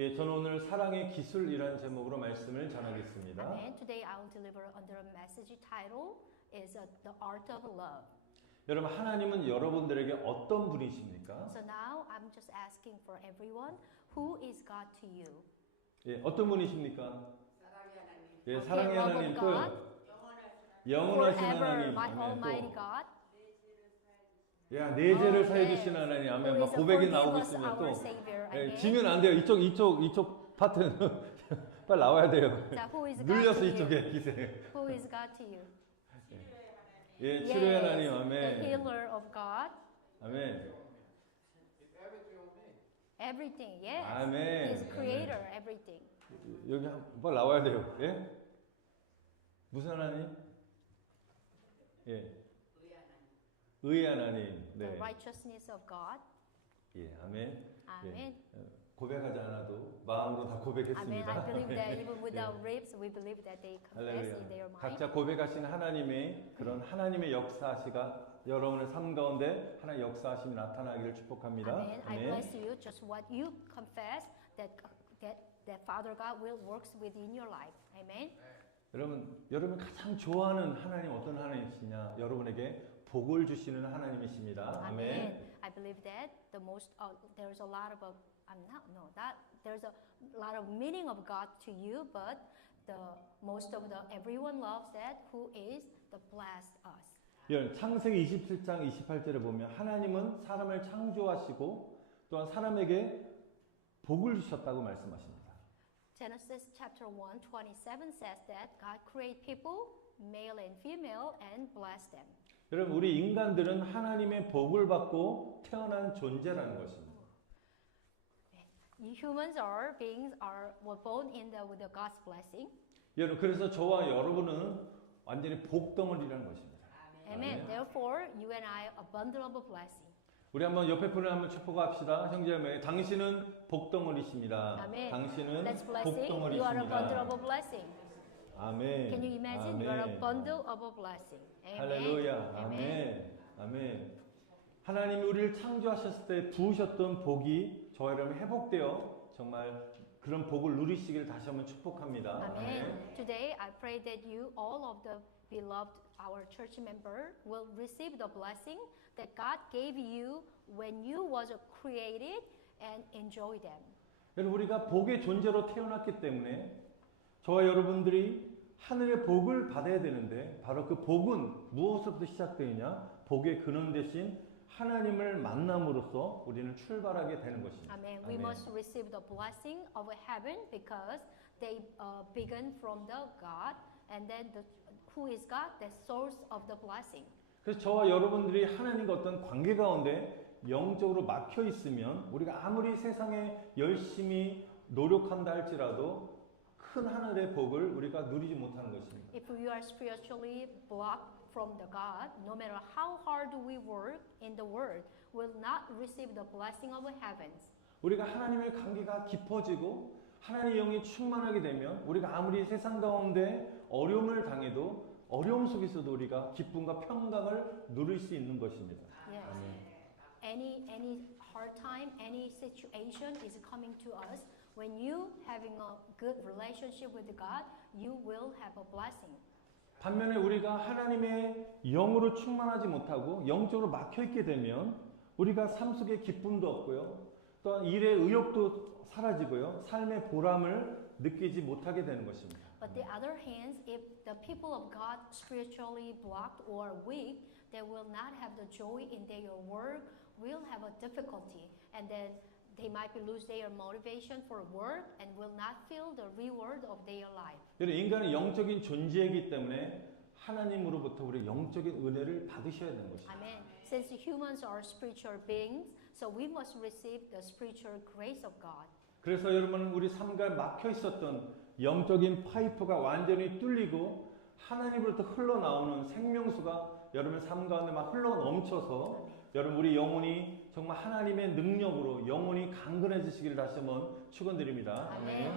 예, 저는 오늘 사랑의 기술이라는 제목으로 말씀을 전하겠습니다. Amen. Today I will deliver under a message title is The Art of Love. 여러분, 하나님은 여러분들에게 어떤 분이십니까? So now I'm just asking for everyone, who is God to you? 예, 어떤 분이십니까? 사랑의 하나님, 예, Okay, 사랑의 love of 하나님 God. 또 영원하신 Forever, 하나님. my 아멘. Almighty 또 God. 야, 내 죄를 Oh, 사해 yes. 주시는 하나님. 아멘. Who 막 is a 고백이 forgive 나오고 us, 있으면 또 our Savior. 예, Amen. 지면 안 돼요. 이쪽 파트는 빨리 나와야 돼요. 자, who is God 눌려서 to you? 이쪽에 기세. Who is God to you? 예, 치료의 하나님. The 아멘. healer of God. 아멘. Everything, yes. 아멘. He is creator, everything. 여기 빨리 나와야 돼요. 예? 무슨 하나님? 예. 의의 하나님. The 네. righteousness of God. 예, 아멘. 아멘. 예. 고백하지 않아도 마음으로 다 고백했습니다. Amen. I believe that 예. even without lips, we believe that they confess in their 할렐루야. mind. 각자 고백하신 하나님의 그런 하나님의 역사시가 여러분의 삶 가운데 하나의 역사하심이 나타나기를 축복합니다. Amen. I bless you. Just what you confess that Father God will works within your life. Amen. 여러분 가장 좋아하는 하나님 어떤 하나님이시냐? 여러분에게 복을 주시는 하나님이십니다. 아멘. Amen. I believe that the most there's a lot of there's a lot of meaning of God to you, but the most of the everyone loves that who is the blessed us. 창세기 27장 28절에 보면 하나님은 사람을 창조하시고 또한 사람에게 복을 주셨다고 말씀하십니다. Genesis chapter 1:27 says that God created people, male and female, and blessed them. 여러분, 우리 인간들은 하나님의 복을 받고 태어난 존재라는 것입니다. Humans are beings were born with the God's blessing. 여러분, 그래서 저와 여러분은 완전히 복덩어리라는 것입니다. Amen. Therefore, you and I are a bundle of a blessing. 우리 한번 옆에 분을 한번 축복합시다. 형제자매, 당신은 복덩어리십니다. Amen. 당신은 That's blessing. You are a bundle of 복덩어리십니다. a blessing. 아멘. Can you imagine? You are a bundle of a blessing. Amen. 할렐루야. Amen. 아멘. 하나님이 우리를 창조하셨을 때 부으셨던 복이 저와 여러분 회복되어 정말 그런 복을 누리시기를 다시 한번 축복합니다. Amen. Today I pray that you, all of the beloved our church member, will receive the blessing that God gave you when you was created and enjoy them. 여러분, 우리가 복의 존재로 태어났기 때문에 저와 여러분들이 하늘의 복을 받아야 되는데 바로 그 복은 무엇으로부터 시작되느냐? 복의 근원 대신 하나님을 만남으로써 우리는 출발하게 되는 것입니다. Amen. We must receive the blessing of heaven because they began from the God, and then who is God? The source of the blessing. 그래서 저와 여러분들이 하나님과 어떤 관계 가운데 영적으로 막혀 있으면 우리가 아무리 세상에 열심히 노력한다 할지라도 큰 하늘의 복을 우리가 누리지 못하는 것입니다. If we are spiritually blocked from the God, no matter how hard we work in the world, will not receive the blessing of heavens. 우리가 하나님의 관계가 깊어지고 하나님의 영이 충만하게 되면 우리가 아무리 세상 가운데 어려움을 당해도 어려움 속에서도 우리가 기쁨과 평강을 누릴 수 있는 것입니다. Yes. Any hard time, any situation is coming to us. When you having a good relationship with God, you will have a blessing. 반면에 우리가 하나님의 영으로 충만하지 못하고 영적으로 막혀 있게 되면 우리가 삶 속에 기쁨도 없고요. 또한 일의 의욕도 사라지고요. 삶의 보람을 느끼지 못하게 되는 것입니다. But the other hand, if the people of God spiritually blocked or weak, they will not have the joy in their work, will have a difficulty, and then they might lose their motivation for work and will not feel the reward of their life. 인간은 영적인 존재이기 때문에 하나님으로부터 우리 영적인 은혜를 받으셔야 되는 것입니다. Amen. Since humans are spiritual beings, so we must receive the spiritual grace of God. 그래서 여러분 우리 삶가에 막혀 있었던 영적인 파이프가 완전히 뚫리고 하나님으로부터 흘러나오는 생명수가 여러분 삶 가운데 막 흘러 넘쳐서 여러분 우리 영혼이 정말 하나님의 능력으로 영혼이 강건해지시기를 다시 한번 축원드립니다. Amen.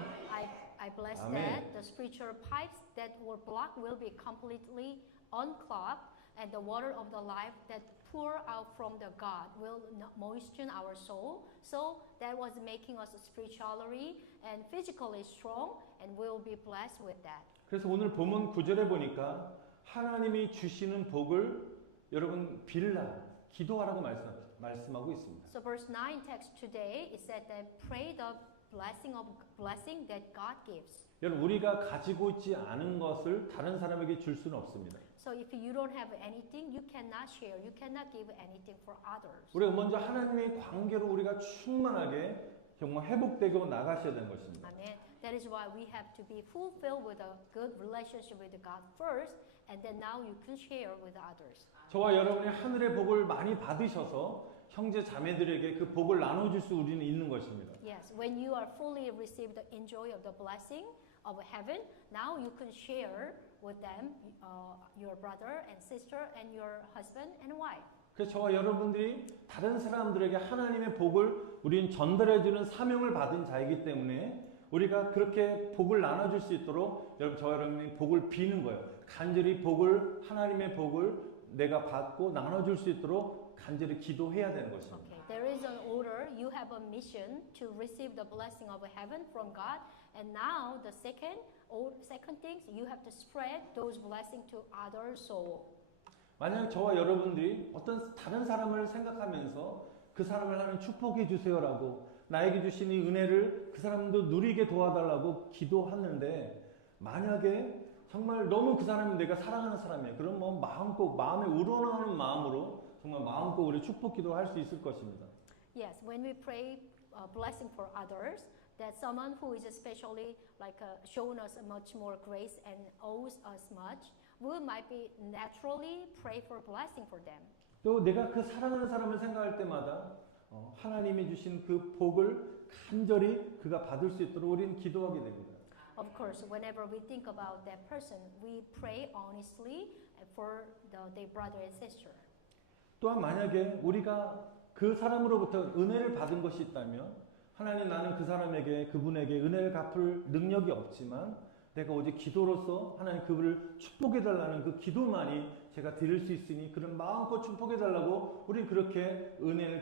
I bless Amen. that the spiritual pipes that were blocked will be completely unclogged, and the water of the life that pour out from the God will moisten our soul. So that was making us spiritually and physically strong, and we'll be blessed with that. 그래서 오늘 본문 9절에 보니까 하나님이 주시는 복을 여러분 빌라, 기도하라고 말씀하고 있습니다. So verse 9 text today is said that pray the blessing that God gives. 여러분 우리가 가지고 있지 않은 것을 다른 사람에게 줄 수는 없습니다. So if you don't have anything, you cannot share. You cannot give anything for others. 우리가 먼저 하나님의 관계로 우리가 충만하게 정말 회복되고 나가셔야 되는 것입니다. Amen. That is why we have to be fulfilled with a good relationship with God first, and then now you can share with others. 저와 여러분이 하늘의 복을 많이 받으셔서 형제 자매들에게 그 복을 나눠줄 수 우리는 있는 것입니다. Yes, when you are fully received the enjoy of the blessing of heaven, now you can share with them, your brother and sister and your husband and wife. 그래서 저와 여러분들이 다른 사람들에게 하나님의 복을 우리는 전달해주는 사명을 받은 자이기 때문에 우리가 그렇게 복을 나눠줄 수 있도록 여러분 저와 여러분이 복을 비는 거예요. 간절히 복을 하나님의 복을 내가 받고 나눠줄 수 있도록 간절히 기도해야 되는 것입니다. Okay, there is an order. You have a mission to receive the blessing of heaven from God, and now the second things you have to spread those blessings to other soul. 만약 저와 여러분들이 어떤 다른 사람을 생각하면서 그 사람을 하나님 축복해 주세요라고 나에게 주신 이 은혜를 그 사람도 누리게 도와달라고 기도하는데 만약에 정말 너무 그 사람이 내가 사랑하는 사람이에요. 그럼 뭐 마음에 우러나오는 마음으로 정말 마음껏 우리 축복 기도할 수 있을 것입니다. Yes, when we pray blessing for others, that someone who is especially like shown us much more grace and owes us much, we might be naturally pray for blessing for them. 또 내가 그 사랑하는 사람을 생각할 때마다 하나님이 주신 그 복을 간절히 그가 받을 수 있도록 우리는 기도하게 됩니다. Of course, whenever we think about that person, we pray honestly for their brother and sister. 또한 만약에 우리가 그 사람으로부터 은혜를 받은 것이 있다면 하나님 나는 그 사람에게 그분에게 은혜를 갚을 능력이 없지만 내가 오직 기도로서 하나님 그분을 축복해 달라는 그 기도만이 제가 드릴 수 있으니 그런 마음껏 축복해 달라고 우리는 그렇게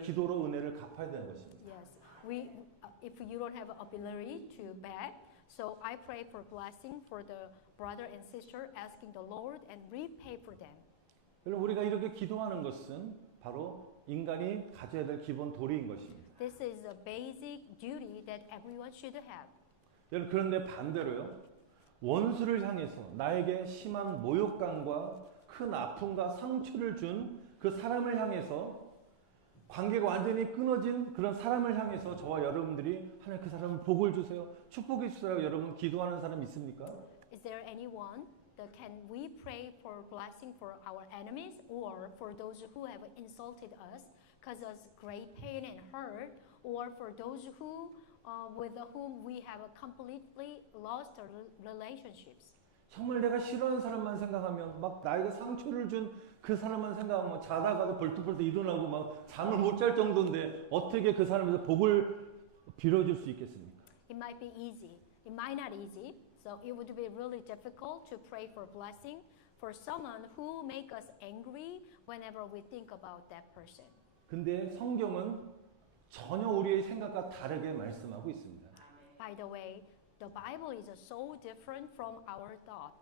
기도로 은혜를 갚아야 되는 것입니다. Yes, if you don't have ability to beg, so I pray for blessing for the brother and sister, asking the Lord and repay for them. 여러분 우리가 이렇게 기도하는 것은 바로 인간이 가져야 될 기본 도리인 것입니다. This is a basic duty that everyone should have. 여러분 그런데 반대로요. 원수를 향해서 나에게 심한 모욕감과 큰 아픔과 상처를 준 그 사람을 향해서 관계가 완전히 끊어진 그런 사람을 향해서 저와 여러분들이 하나님 그 사람을 복을 주세요. 축복해 주세요. 여러분 기도하는 사람 있습니까? Is there anyone that can we pray for blessing for our enemies or for those who have insulted us, cause us great pain and hurt, or for those who with whom we have completely lost our relationships? 정말 내가 싫어하는 사람만 생각하면 막 나에게 상처를 준 그 사람만 생각하면 자다가도 벌떡벌떡 일어나고 막 잠을 못 잘 정도인데 어떻게 그 사람에서 복을 빌어줄 수 있겠습니까? It might be easy. It might not easy. So it would be really difficult to pray for blessing for someone who make us angry whenever we think about that person. 근데 성경은 전혀 우리의 생각과 다르게 말씀하고 있습니다. By the way, the Bible is so different from our thought.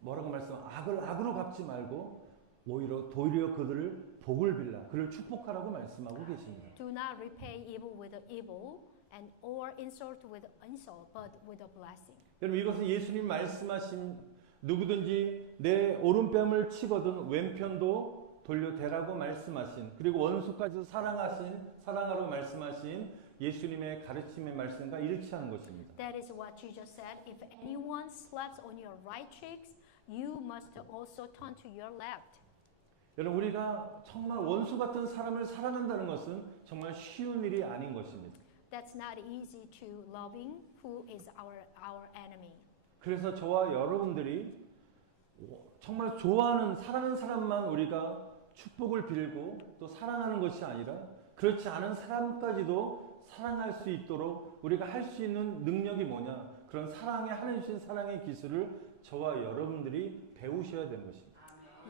뭐라고 악을 악으로 갚지 말고 도리어 그들을 복을 빌라, 그를 축복하라고 말씀하고 계십니다. Do not repay evil with evil and or insult with insult, but with a blessing. 여러분 이것은 예수님 말씀하신 누구든지 내 오른뺨을 치거든 왼편도 돌려대라고 말씀하신 그리고 원수까지도 사랑하라고 말씀하신 예수님의 가르침의 말씀과 일치하는 것입니다. That is what Jesus said. If anyone slaps on your right cheeks, you must also turn to your left. 여러분 우리가 정말 원수 같은 사람을 사랑한다는 것은 정말 쉬운 일이 아닌 것입니다. That's not easy to loving who is our enemy. 그래서 저와 여러분들이 정말 사랑하는 사람만 우리가 축복을 빌고 또 사랑하는 것이 아니라 그렇지 않은 사람까지도 사랑할 수 있도록 우리가 할 수 있는 능력이 뭐냐? 그런 하나님 주신 사랑의 기술을 저와 여러분들이 배우셔야 되는 것입니다.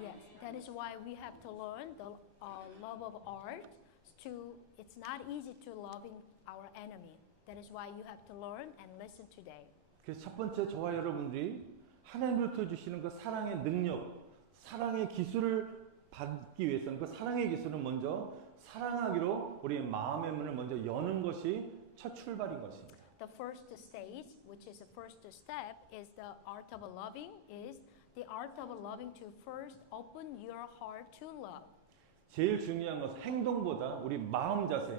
Yes, that is why we have to learn love of art to it's not easy to loving our enemy. That is why you have to learn and listen today. 그래서 첫 번째 저와 여러분들이 하나님으로부터 주시는 그 사랑의 능력, 사랑의 기술을 받기 위해서는 그 사랑의 기술은 먼저 사랑하기로 우리의 마음의 문을 먼저 여는 것이 첫 출발인 것입니다. The first stage, which is the first step, is the art of loving. Is the art of loving to first open your heart to love. 제일 중요한 것은 행동보다 우리 마음 자세,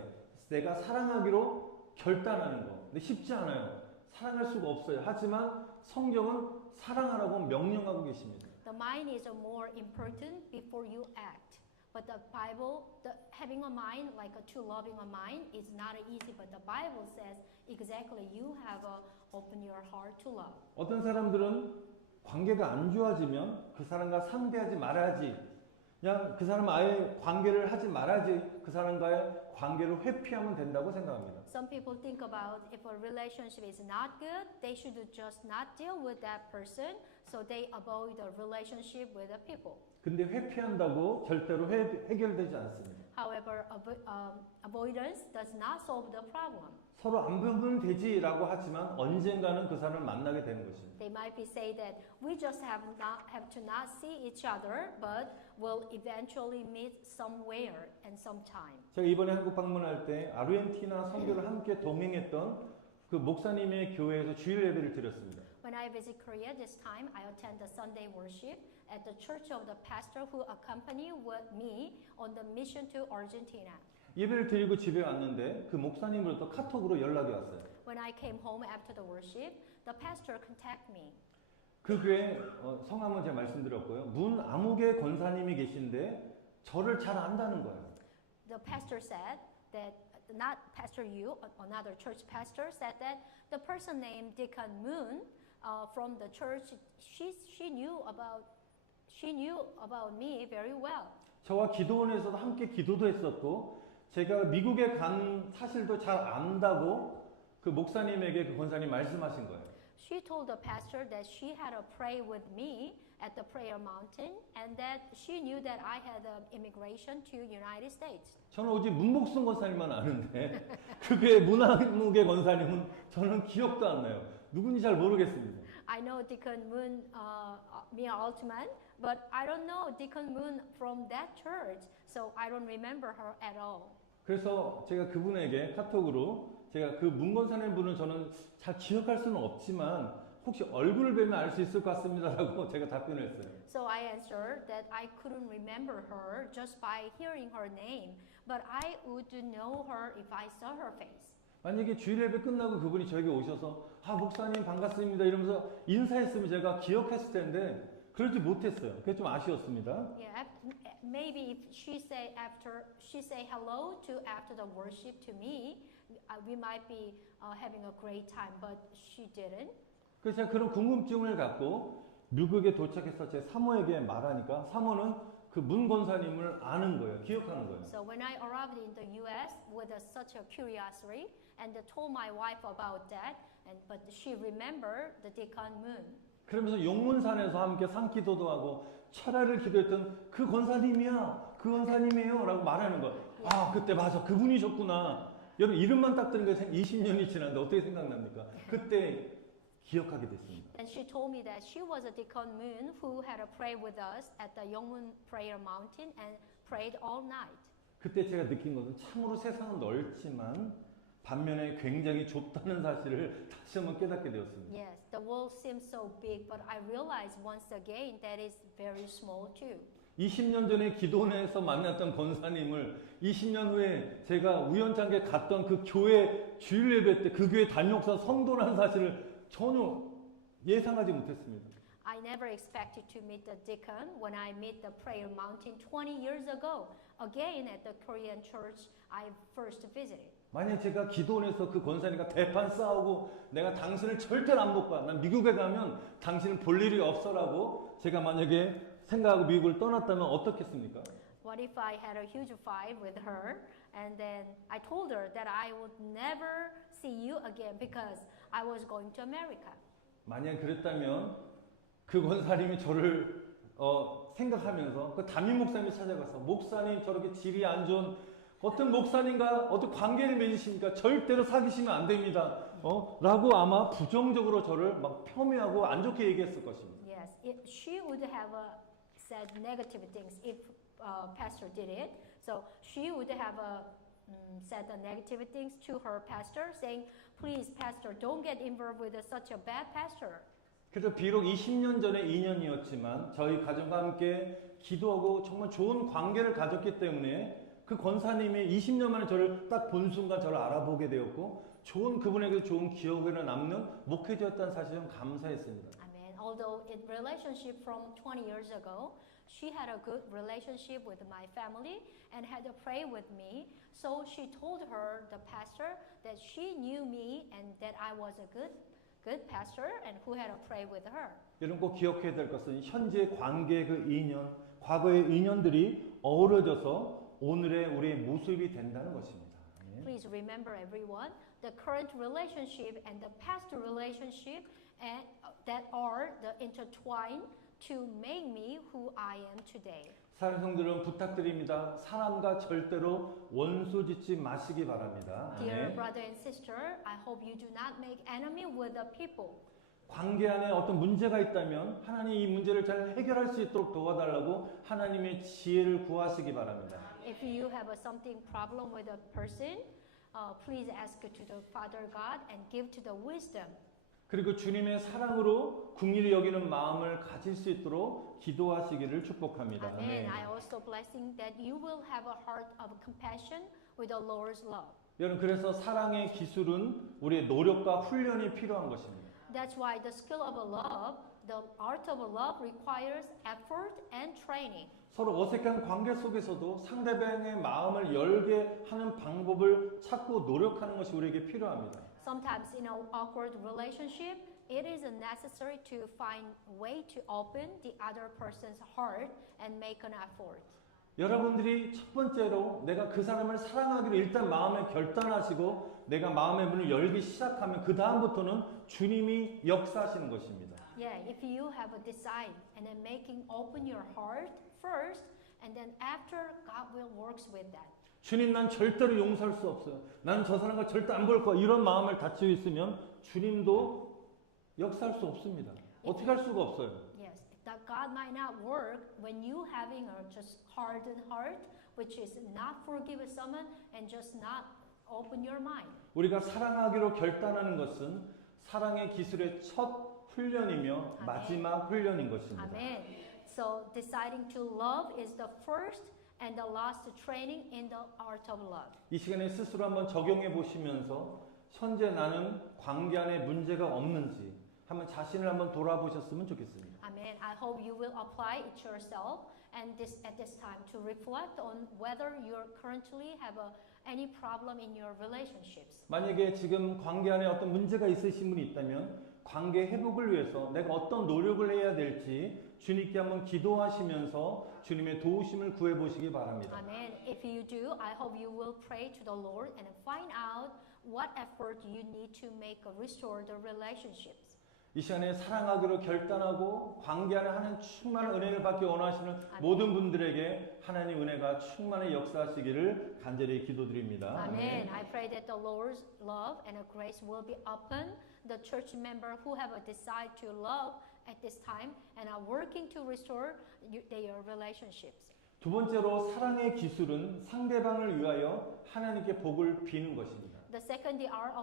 내가 사랑하기로 결단하는 거. 근데 쉽지 않아요. 사랑할 수가 없어요. 하지만 성경은 사랑하라고 명령하고 계십니다. The mind is more important before you act. But the Bible, having a mind like to loving a mind is not easy. But the Bible says exactly you have to open your heart to love. 어떤 사람들은 관계가 안 좋아지면 그 사람과 상대하지 말아야지. 그냥 그 사람 아예 관계를 하지 말아야지. 그 사람과의 관계를 회피하면 된다고 생각합니다. Some people think about if a relationship is not good, they should just not deal with that person, so they avoid the relationship with the people. 근데 회피한다고 절대로 해결되지 않습니다. However, avoidance does not solve the problem. 서로 안 보면 되지라고 하지만 언젠가는 그 사람을 만나게 되는 것입니다. They might be say that we just have to not see each other, but will eventually meet somewhere and sometime. 제가 이번에 한국 방문할 때 아르헨티나 선교를 함께 동행했던 그 목사님의 교회에서 주일 예배를 드렸습니다. When I visit Korea this time, I attend the Sunday worship at the church of the pastor who accompanied me on the mission to Argentina. 예배를 드리고 집에 왔는데 그 목사님으로부터 카톡으로 연락이 왔어요. When I came home after the worship, the pastor contacted me. 그 교회 성함은 제가 말씀드렸고요. 문 아무개 권사님이 계신데 저를 잘 안다는 거예요. The pastor said that not Pastor Yu, another church pastor said that the person named Deacon Moon from the church, she knew about me very well. 저와 기도원에서도 함께 기도도 했었고 제가 미국에 간 사실도 잘 안다고 그 목사님에게 그 권사님 말씀하신 거예요. She told the pastor that she had to pray with me at the prayer mountain and that she knew that I had immigration to United States. 저는 오직 문복순 권사님만 아는데 그 교회 문화무개 권사님은 저는 기억도 안 나요. 누군지 잘 모르겠습니다. I know Deacon Moon, Mia Altman, but I don't know Deacon Moon from that church, so I don't remember her at all. 그래서 제가 그분에게 카톡으로 제가 그 문권사님 분은 저는 잘 기억할 수는 없지만 혹시 얼굴을 뵈면 알 수 있을 것 같습니다라고 제가 답변을 했어요. So I answered that I couldn't remember her just by hearing her name, but I would know her if I saw her face. 만약에 주일 예배 끝나고 그분이 저에게 오셔서 목사님 반갑습니다 이러면서 인사했으면 제가 기억했을 텐데 그러지 못했어요. 그게 좀 아쉬웠습니다. Yeah, maybe if she say hello to after the worship to me, we might be having a great time, but she didn't. 그래서 제가 그런 궁금증을 갖고 미국에 도착해서 제 사모에게 말하니까 사모는 그 문 권사님을 아는 거예요. 기억하는 거예요. So when I arrived in the U.S. with such a curiosity and told my wife about that, but she remembered the Deacon Moon. 그러면서 용문산에서 함께 산기도도 하고 철야를 기도했던 그 권사님이야, 그 권사님이에요 라고 말하는 거. 그때 맞아, 그분이셨구나. 여러분 이름만 딱 들은 게 20년이 지났는데 어떻게 생각납니까? 그때 기억하게 됐습니다. And she told me that she was a Deacon Moon who had prayed with us at the Yongmun Prayer Mountain and prayed all night. 그때 제가 느낀 것은 참으로 세상은 넓지만 반면에 굉장히 좁다는 사실을 다시 한번 깨닫게 되었습니다. Yes, the world seems so big, but I realized once again that it's very small too. 20년 전에 기도원에서 만났던 권사님을 20년 후에 제가 우연찮게 갔던 그 교회 주일 예배 때 그 교회 담임목사 성도라는 사실을 전혀 예상하지 못했습니다. I never expected to meet the deacon when I met the prayer mountain 20 years ago. Again at the Korean church I first visited. 만약 제가 기도원에서 그 권사님과 대판 싸우고 내가 당신을 절대로 안 볼 거야. 난 미국에 가면 당신은 볼 일이 없어라고 제가 만약에 생각하고 미국을 떠났다면 어떻겠습니까? What if I had a huge fight with her and then I told her that I would never see you again because I was going to America. 만약 그랬다면 그 권사님이 저를 생각하면서 그 담임 목사님이 찾아가서 목사님 저렇게 질이 안 좋은 어떤 목사님과 어떤 관계를 맺으시니까 절대로 사귀시면 안 됩니다. 라고 아마 부정적으로 저를 막 폄훼하고 안 좋게 얘기했을 것입니다. Yes, she would have said negative things if pastor did it. So she would have said the negative things to her pastor, saying, "Please, pastor, don't get involved with such a bad pastor." 그래서 비록 20년 전의 인연이었지만 저희 가정과 함께 기도하고 정말 좋은 관계를 가졌기 때문에 그 권사님이 20년 만에 저를 딱 본 순간 저를 알아보게 되었고 좋은 그분에게 좋은 기억으로 남는 목회자였다는 사실을 좀 감사했습니다. Amen. Although in relationship from 20 years ago, she had a good relationship with my family and had to pray with me. So she told her, the pastor, that she knew me and that I was a good pastor and who had to pray with her. 여러분 꼭 기억해야 될 것은 현재 관계의 그 인연, 과거의 인연들이 어우러져서 오늘의 우리의 모습이 된다는 것입니다. Please remember everyone, the current relationship and the past relationship and that are the intertwined to make me who I am today. 사랑하는 성도들은 부탁드립니다. 사람과 절대로 원수 짓지 마시기 바랍니다. Dear brother and sister, I hope you do not make enemy with the people. 관계 안에 어떤 문제가 있다면 하나님 이 문제를 잘 해결할 수 있도록 도와달라고 하나님의 지혜를 구하시기 바랍니다. If you have something problem with a person, please ask to the Father God and give to the wisdom. 그리고 주님의 사랑으로 긍휼히 여기는 마음을 가질 수 있도록 기도하시기를 축복합니다. Amen. I also blessing that you will have a heart of compassion with the Lord's love. 여러분 그래서 사랑의 기술은 우리의 노력과 훈련이 필요한 것입니다. That's why the skill of love, the art of love requires effort and training. 서로 어색한 관계 속에서도 상대방의 마음을 열게 하는 방법을 찾고 노력하는 것이 우리에게 필요합니다. Sometimes in an awkward relationship, it is necessary to find way to open the other person's heart and make an effort. 여러분들이 첫 번째로 내가 그 사람을 사랑하기로 일단 마음에 결단하시고 내가 마음의 문을 열기 시작하면 그 다음부터는 주님이 역사하시는 것입니다. Yeah, if you have a decide and then making open your heart first, and then after God will works with that. 주님 난 절대로 용서할 수 없어요. 나는 저 사람과 절대 안 볼 거야. 이런 마음을 갖추고 있으면 주님도 역사할 수 없습니다. 어떻게 할 수가 없어요. Yes, that God might not work when you having a just hardened heart, which is not forgive someone and just not open your mind. 우리가 사랑하기로 결단하는 것은 사랑의 기술의 첫 훈련이며 마지막 훈련인 것입니다. Amen. So deciding to love is the first and the last training in the art of love. 이 시간에 스스로 한번 적용해 보시면서 현재 나는 관계 안에 문제가 없는지 한번 자신을 한번 돌아보셨으면 좋겠습니다. Amen. I hope you will apply it yourself and at this time to reflect on whether you currently have any problem in your relationships. 만약에 지금 관계 안에 어떤 문제가 있으신 분이 있다면 관계 회복을 위해서 내가 어떤 노력을 해야 될지 주님께 한번 기도하시면서 주님의 도우심을 구해 보시기 바랍니다. Amen. If you do, I hope you will pray to the Lord and find out what effort you need to make restore the relationships. 이 시간에 사랑하기로 결단하고 관계 안에 하나님 충만한 은혜를 받기 원하시는 모든 분들에게 하나님 은혜가 충만히 역사하시기를 간절히 기도드립니다. Amen. I pray that the Lord's love and grace will be upon the church member who have decided to love at this time and are working to restore their relationships. 두 번째로 사랑의 기술은 상대방을 위하여 하나님께 복을 비는 것입니다. The second art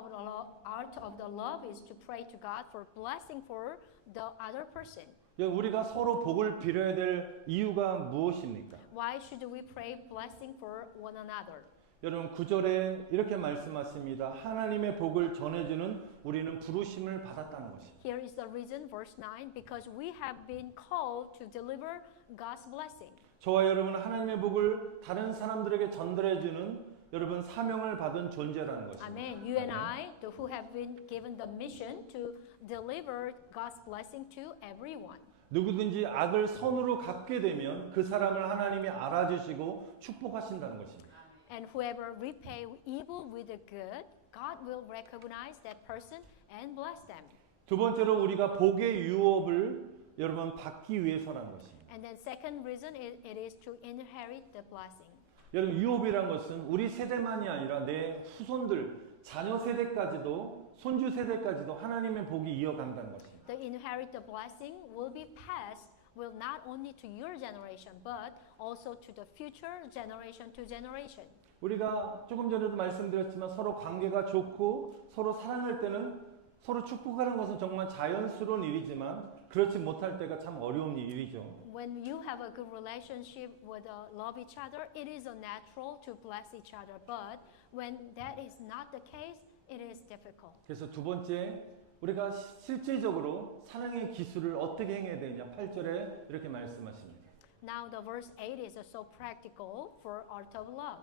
of the love is to pray to God for blessing for the other person. 우리가 서로 복을 빌어야 될 이유가 무엇입니까? Why should we pray blessing for one another? 여러분 9절에 이렇게 말씀하십니다. 하나님의 복을 전해주는 우리는 부르심을 받았다는 것입니다. Here is the reason, verse 9, because we have been called to deliver God's blessing. 저와 여러분은 하나님의 복을 다른 사람들에게 전달해주는 여러분 사명을 받은 존재라는 것입니다. Amen. You and I, who have been given the mission to deliver God's blessing to everyone. 누구든지 악을 선으로 갚게 되면 그 사람을 하나님이 알아주시고 축복하신다는 것입니다. And whoever repay evil with the good, God will recognize that person and bless them. 두 번째로 우리가 복의 유업을 여러분 받기 위해서라는 것입니다. And then second reason is it is to inherit the blessing. 여러분 유업이란 것은 우리 세대만이 아니라 내 후손들, 자녀 세대까지도 손주 세대까지도 하나님의 복이 이어간다는 것입니다. The inherit the blessing will be passed will not only to your generation but also to the future generation to generation. 우리가 조금 전에도 말씀드렸지만 서로 관계가 좋고 서로 사랑할 때는 서로 축복하는 것은 정말 자연스러운 일이지만 그렇지 못할 때가 참 어려운 일이죠. When you have a good relationship with love each other, it is a natural to bless each other. But when that is not the case, it is difficult. 그래서 두 번째 우리가 실제적으로 사랑의 기술을 어떻게 행해야 되느냐 8절에 이렇게 말씀하십니다. Now the verse 8 is so practical for art of love.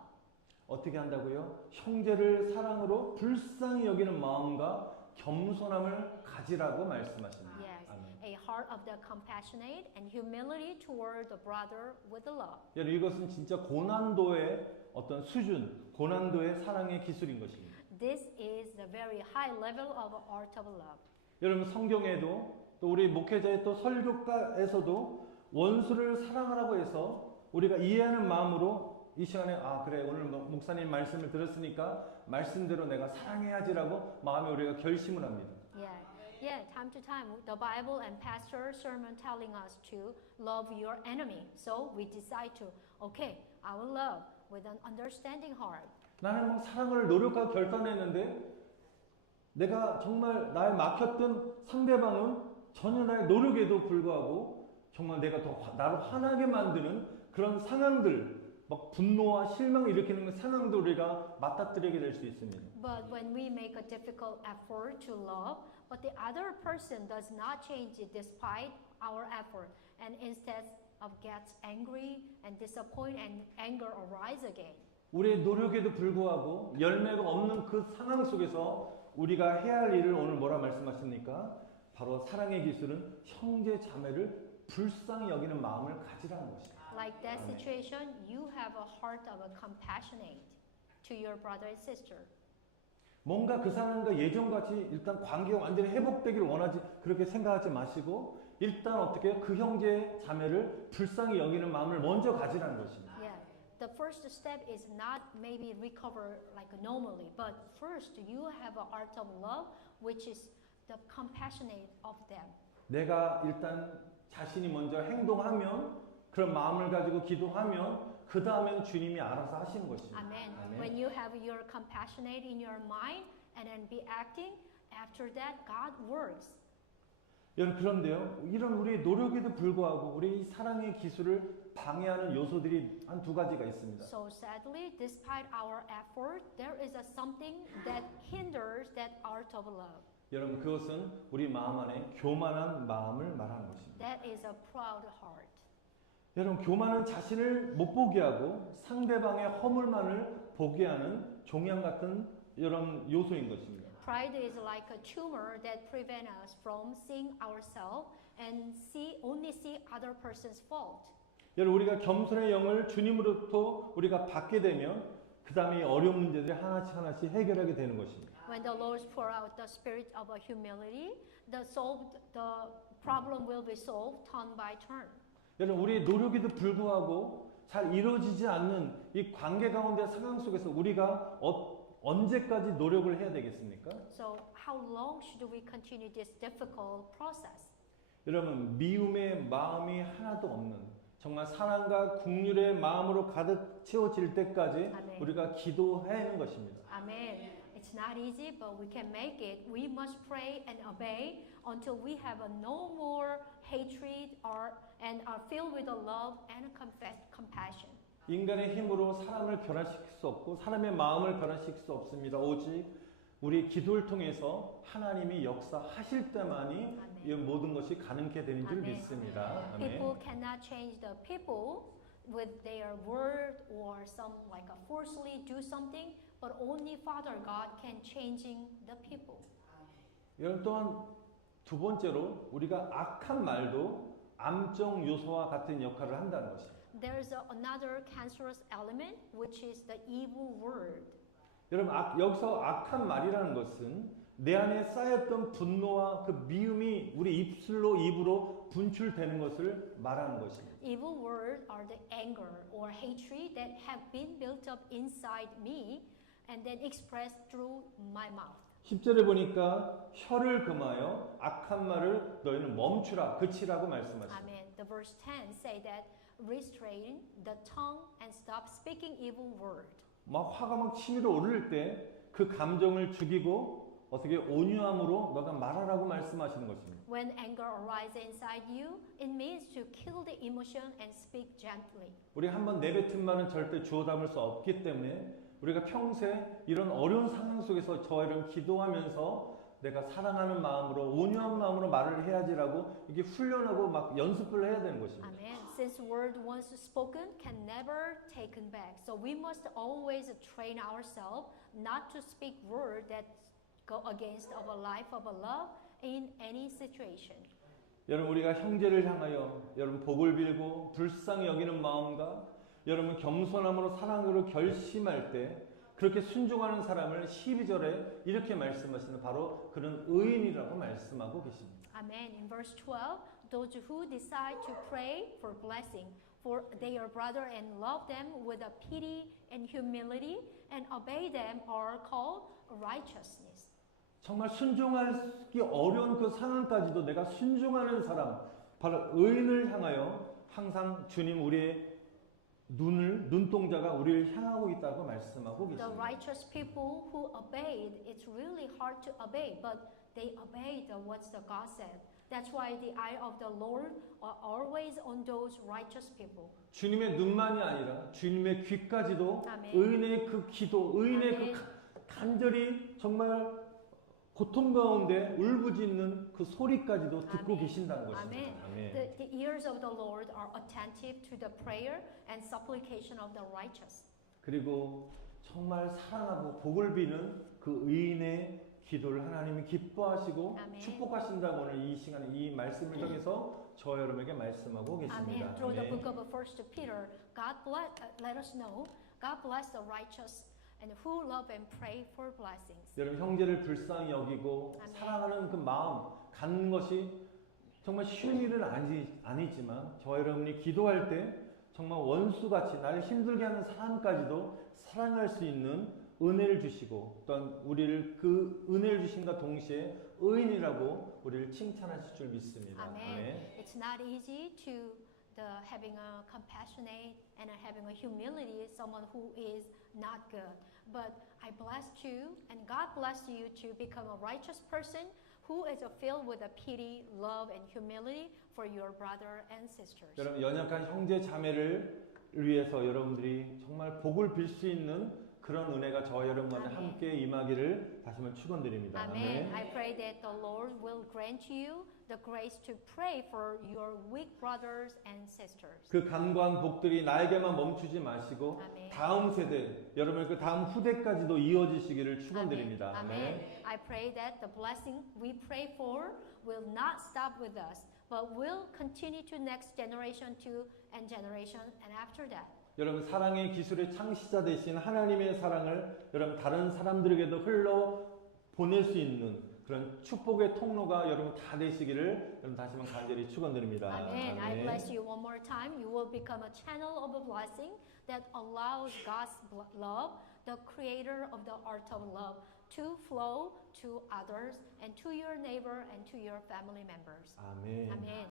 어떻게 한다고요? 형제를 사랑으로 불쌍히 여기는 마음과 겸손함을 가지라고 말씀하십니다. Yes, 아멘. a heart of the compassionate and humility toward the brother with the love. 여러분 이것은 진짜 고난도의 어떤 수준, 고난도의 사랑의 기술인 것입니다. This is the very high level of art of love. 여러분 성경에도 또 우리 목회자의 또 설교가에서도 원수를 사랑하라고 해서 우리가 이해하는 마음으로 이 시간에 아 그래 오늘 목사님 말씀을 들었으니까 말씀대로 내가 사랑해야지라고 마음에 우리가 결심을 합니다. Time to time the Bible and pastor sermon telling us to love your enemy. So we decide to okay, I will love with an understanding heart. 나는 막 사랑을 노력하고 결단했는데 내가 정말 나의 막혔던 상대방은 전혀 나의 노력에도 불구하고 정말 내가 더 나를 화나게 만드는 그런 상황들 막 분노와 실망을 일으키는 상황도 우리가 맞닥뜨리게 될 수 있습니다. But when we make a difficult effort to love, but the other person does not change it despite our effort, and instead of gets angry and disappointed and anger arise again. 우리의 노력에도 불구하고 열매가 없는 그 상황 속에서 우리가 해야 할 일을 오늘 뭐라 말씀하십니까? 바로 사랑의 기술은 형제 자매를 불쌍히 여기는 마음을 가지라는 것입니다. Like that situation, you have a heart of a compassionate to your brother and sister. 뭔가 그 사람과 예전같이 일단 관계가 완전히 회복되기를 원하지 그렇게 생각하지 마시고 일단 어떻게 그 형제 자매를 불쌍히 여기는 마음을 먼저 가지라는 것입니다. Yeah. The first step is not maybe recover like normally, but first you have a heart of love, which is the compassionate of them. 내가 일단 자신이 먼저 행동하면 그런 마음을 가지고 기도하면 그 다음에는 주님이 알아서 하시는 것입니다. Amen. 아멘. When you have your compassionate in your mind and then be acting, after that God works. 여러분 그런데요 이런 우리의 노력에도 불구하고 우리 사랑의 기술을 방해하는 요소들이 한 두 가지가 있습니다. So sadly, despite our effort, there is a something that hinders that art of love. 여러분 그것은 우리 마음 안에 교만한 마음을 말하는 것입니다. That is a proud heart. 여러분 교만은 자신을 못 보게 하고 상대방의 허물만을 보게 하는 종양 같은 이런 요소인 것입니다. Pride is like a tumor that prevents us from seeing ourselves and only see other person's fault. 여러분 우리가 겸손의 영을 주님으로부터 우리가 받게 되면 그 다음에 어려운 문제들이 하나씩 하나씩 해결하게 되는 것입니다. When the Lord pour out the spirit of humility, the problem will be solved turn by turn. 여러분 우리의 노력에도 불구하고 잘 이루어지지 않는 이 관계 가운데 상황 속에서 우리가 언제까지 노력을 해야 되겠습니까? So how long should we continue this difficult process? 여러분 미움의 마음이 하나도 없는 정말 사랑과 긍휼의 마음으로 가득 채워질 때까지 아멘. 우리가 기도해야 하는 것입니다. Amen. It's not easy, but we can make it. We must pray and obey until we have no more hatred and are filled with the love and compassion. 인간의 힘으로 사람을 변화시킬 수 없고 사람의 마음을 변화시킬 수 없습니다. 오직 우리 기도를 통해서 하나님이 역사하실 때만이 이 모든 것이 가능케 되는 줄 아멘. 믿습니다. People cannot change the people with their word or some like forcefully do something, but only Father God can changing the people. 여러분 또한 두 번째로 우리가 악한 말도 암적 요소와 같은 역할을 한다는 것입니다. There's another cancerous element, which is the evil word. 여러분 여기서 악한 말이라는 것은 내 안에 쌓였던 분노와 그 미움이 우리 입으로 분출되는 것을 말하는 것입니다. Evil words are the anger or hatred that have been built up inside me and then expressed through my mouth. 10절에 보니까 혀를 금하여 악한 말을 너희는 멈추라, 그치라고 말씀하십니다. Amen. The verse 10 say that restrain the tongue and stop speaking evil word. 막 화가 막 치밀어 오를 때 그 감정을 죽이고 어떻게 온유함으로 너가 말하라고 말씀하시는 것입니다. When anger arises inside you, it means to kill the emotion and speak gently. 우리 한번 내뱉은 말은 절대 주워 담을 수 없기 때문에 우리가 평생 이런 어려운 상황 속에서 저와 여러분 기도하면서 내가 사랑하는 마음으로 온유한 마음으로 말을 해야지라고 이게 훈련하고 막 연습을 해야 되는 것입니다. Amen. Since word once spoken can never taken back, so we must always train ourselves not to speak word that go against our life of love in any situation. 여러분 우리가 형제를 향하여 여러분 복을 빌고 불쌍히 여기는 마음과 여러분 겸손함으로 사랑으로 결심할 때 그렇게 순종하는 사람을 12절에 이렇게 말씀하시는 바로 그런 의인이라고 말씀하고 계십니다. Amen. In verse 12, those who decide to pray for blessing for their brother and love them with a pity and humility and obey them are called righteousness. 정말 순종하기 어려운 그 상황까지도 내가 순종하는 사람, 바로 의인을 향하여 항상 주님 우리의 눈동자가 우리를 향하고 있다고 말씀하고 The 계십니다. righteous people who obeyed, it's really hard to obey, but they obeyed what the God said. That's why the eye of the Lord are always on those righteous people. 주님의 눈만이 아니라 주님의 귀까지도 아멘. 의인의 그 기도, 의인의 아멘. 그 간절히 정말 고통 가운데 울부짖는 그 소리까지도 듣고 아멘. 계신다는 것입니다. 아멘. The ears of the Lord are attentive to the prayer and supplication of the righteous. 그리고 정말 사랑하고 복을 비는 그 의인의 기도를 하나님이 기뻐하시고 아멘. 축복하신다고 오늘 이 시간에 이 말씀을 통해서 저 여러분에게 말씀하고 계십니다. Amen. Through the 아멘. book of 1 Peter, God bless, let us know, God bless the righteous and who love and pray for blessings. 여러분 형제를 불쌍히 여기고 아멘. 사랑하는 그 마음 갖는 것이 정말 쉬운 일은 아니지만 저 여러분이 기도할 때 정말 원수같이 나를 힘들게 하는 사람까지도 사랑할 수 있는 은혜를 주시고 또한 우리를 그 은혜를 주신과 동시에 의인이라고 우리를 칭찬하실 줄 믿습니다. Amen. It's not easy to having a compassionate and having a humility someone who is not good. But I blessed you and God blessed you to become a righteous person who is filled with a pity, love, and humility for your brother and sisters. 여러분 연약한 형제 자매를 위해서 여러분들이 정말 복을 빌 수 있는 그런 은혜가 저와 여러분과 아멘. 함께 임하기를 다시 한번 축원드립니다. Amen. I pray that the Lord will grant you the grace to pray for your weak brothers and sisters. 그 간과한 복들이 나에게만 멈추지 마시고 아멘. 다음 세대, 여러분 그 다음 후대까지도 이어지시기를 축원드립니다. Amen. I pray that the blessing we pray for will not stop with us, but will continue to next generation to and generation and after that. 여러분 사랑의 기술의 창시자 되신 하나님의 사랑을 여러분 다른 사람들에게도 흘러 보낼 수 있는 그런 축복의 통로가 여러분 다 되시기를 여러분 다시 한번 간절히 축원드립니다. Amen. I 아멘. bless you one more time. You will become a channel of a blessing that allows God's love, the creator of the art of love, to flow to others and to your neighbor and to your family members. 아멘. Amen.